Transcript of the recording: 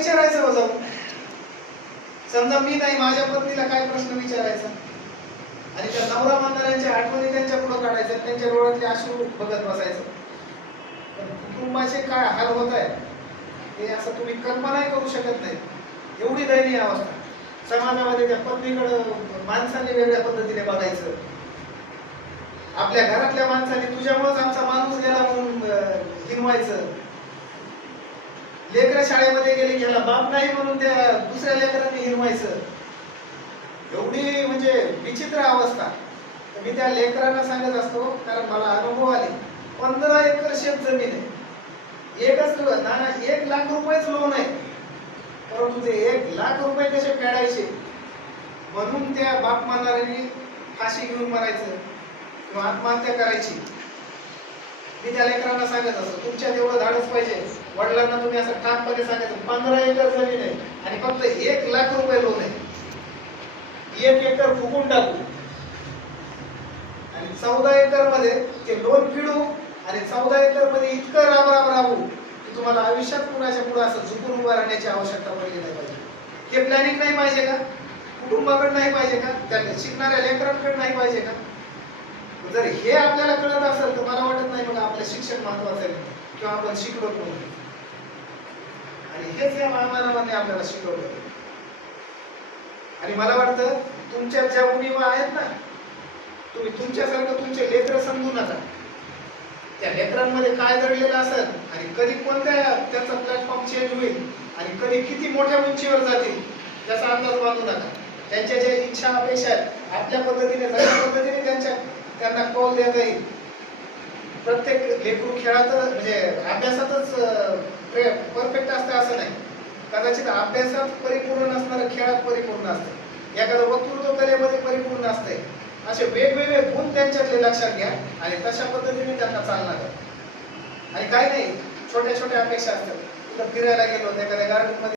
विचारायचं हो जाऊन. समजा मी नाही, माझ्या पत्नीला काय प्रश्न विचारायचा आणि त्या नवरा म्हणणाऱ्यांच्या आठवणी त्यांच्या पुढे काढायच्या, त्यांच्या डोळ्यातले अश्रू बघत बसायचं. पण कुटुंबाचे काय हाल होत आहेत हे असं तुम्ही कल्पनाही करू शकत नाही. एवढी दयनीय अवस्था. समाजामध्ये त्या पत्नीकडे माणसाने वेगळ्या पद्धतीने बघायचं. आपल्या घरातल्या माणसाने तुझ्यामुळेच आमचा माणूस गेला म्हणून हिनवायचं. लेकरं शाळेमध्ये गेले, याला बाप नाही म्हणून त्या दुसऱ्या लेकरांनी हिनवायचं. एवढी म्हणजे विचित्र अवस्था. मी त्या लेकरांना सांगत असतो, कारण मला अनुभव आले. 15 एकर शेत जमीन आहे, एकच ना 1 लाख रुपयेच लोन आहे, परंतु ते 1 लाख रुपये कसे फेडायचे म्हणून त्या बाप मानणाऱ्यांनी फाशी घेऊन मरायचं किंवा आत्महत्या करायची. मी त्या लेकरांना सांगत असतो, तुमच्यात एवढं धाडस पाहिजे. वडिलांना तुम्ही असं ठामपणे सांगायचं 15 एकर जमीन आहे आणि फक्त 1 लाख रुपये लोन आहे, 1 एकर फुकून टाकू आणि 14 एकर मध्ये ते लोन फिडू आणि 14 एकर मध्ये इतकं राब राबू की तुम्हाला आयुष्यात कुणाच्या पुढे असं झुकून उभं राहण्याची आवश्यकता पडली नाही पाहिजे. हे प्लॅनिंग नाही पाहिजे का? कुटुंबाकडे नाही पाहिजे का? त्या शिकणाऱ्या लेकरांकडे नाही पाहिजे का? जर हे आपल्याला कळत असेल तर मला वाटत नाही बघा आपलं शिक्षण महत्वाचं आहे किंवा आपण शिकलो म्हणून. आणि हेच या महामानवाने आपल्याला शिकवलं. आणि मला वाटतं तुमच्या ज्या उणीवा आहेत ना, तुम्ही तुमच्यासारखं तुमचे लेकरं समजू नका. त्या लेकरांमध्ये काय दडलेलं असेल आणि कधी कोणत्या त्यांचा प्लॅटफॉर्म चेंज होईल आणि कधी किती मोठ्या उंचीवर जातील त्याचा अंदाज बांधू नका. त्यांच्या ज्या इच्छा अपेक्षा आहेत आपल्या पद्धतीने जशा पद्धतीने त्यांना कौल देता येईल. प्रत्येक लेकरू खेळात म्हणजे अभ्यासातच परफेक्ट असतं असं नाही. कदाचित अभ्यासात परिपूर्ण नसणारं खेळात परिपूर्ण असतं, एखादं वक्तृत्व कलेमध्ये परिपूर्ण असते. असे वेगवेगळे गुण त्यांच्यातले लक्षात घ्या आणि तशा पद्धतीने त्यांना चालणार. आणि काही नाही, छोट्या छोट्या अपेक्षा असतात. फिरायला गेलो एखाद्या गार्डन मध्ये